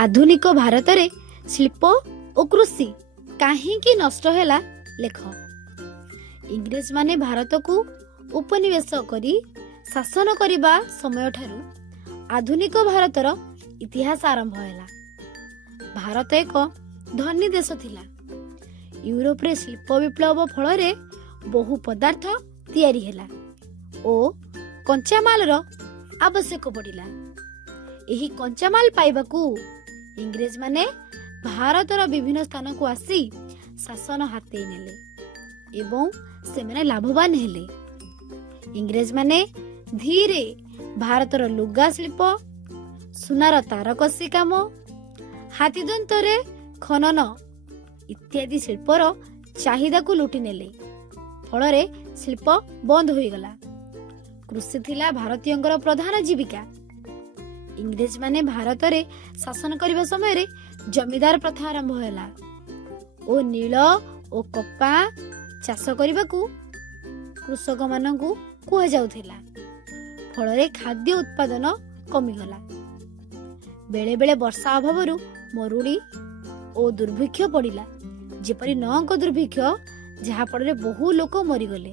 ଆଧୁନିକ ଭାରତରେ ଶିଳ୍ପ ଓ କୃଷି କାହିଁକି ନଷ୍ଟ ହେଲା ଲେଖ। ଇଂରେଜ ମାନେ ଭାରତକୁ ଉପନିବେଶ କରି ଶାସନ କରିବା ସମୟଠାରୁ ଆଧୁନିକ ଭାରତର ଇତିହାସ ଆରମ୍ଭ ହେଲା। ଭାରତ ଏକ ଧନୀ ଦେଶ ଥିଲା। ୟୁରୋପରେ ଶିଳ୍ପ ବିପ୍ଳବ ଫଳରେ ବହୁ ପଦାର୍ଥ ତିଆରି ହେଲା ଓ କଞ୍ଚାମାଲର ଆବଶ୍ୟକ ପଡ଼ିଲା। ଏହି କଞ୍ଚାମାଲ ପାଇବାକୁ ଇଂରେଜ ମାନେ ଭାରତର ବିଭିନ୍ନ ସ୍ଥାନକୁ ଆସି ଶାସନ ହାତେଇ ନେଲେ ଏବଂ ସେମାନେ ଲାଭବାନ ହେଲେ। ଇଂରେଜ ମାନେ ଧୀରେ ଭାରତର ଲୁଗା ଶିଳ୍ପ, ସୁନାର ତାରକସି କାମ, ହାତୀଦନ୍ତରେ ଖନନ ଇତ୍ୟାଦି ଶିଳ୍ପର ଚାହିଦାକୁ ଲୁଟି ନେଲେ। ଫଳରେ ଶିଳ୍ପ ବନ୍ଦ ହୋଇଗଲା। କୃଷି ଥିଲା ଭାରତୀୟଙ୍କର ପ୍ରଧାନ ଜୀବିକା। ଇଂରେଜ ମାନେ ଭାରତରେ ଶାସନ କରିବା ସମୟରେ ଜମିଦାର ପ୍ରଥା ଆରମ୍ଭ ହେଲା ଓ ନୀଳ ଓ କପା ଚାଷ କରିବାକୁ କୃଷକ ମାନଙ୍କୁ କୁହାଯାଉଥିଲା। ଫଳରେ ଖାଦ୍ୟ ଉତ୍ପାଦନ କମିଗଲା। ବେଳେ ବେଳେ ବର୍ଷା ଅଭାବରୁ ମରୁଡ଼ି ଓ ଦୁର୍ଭିକ୍ଷ ପଡ଼ିଲା, ଯେପରି ନଅଙ୍କ ଦୁର୍ଭିକ୍ଷ, ଯାହା ଫଳରେ ବହୁ ଲୋକ ମରିଗଲେ।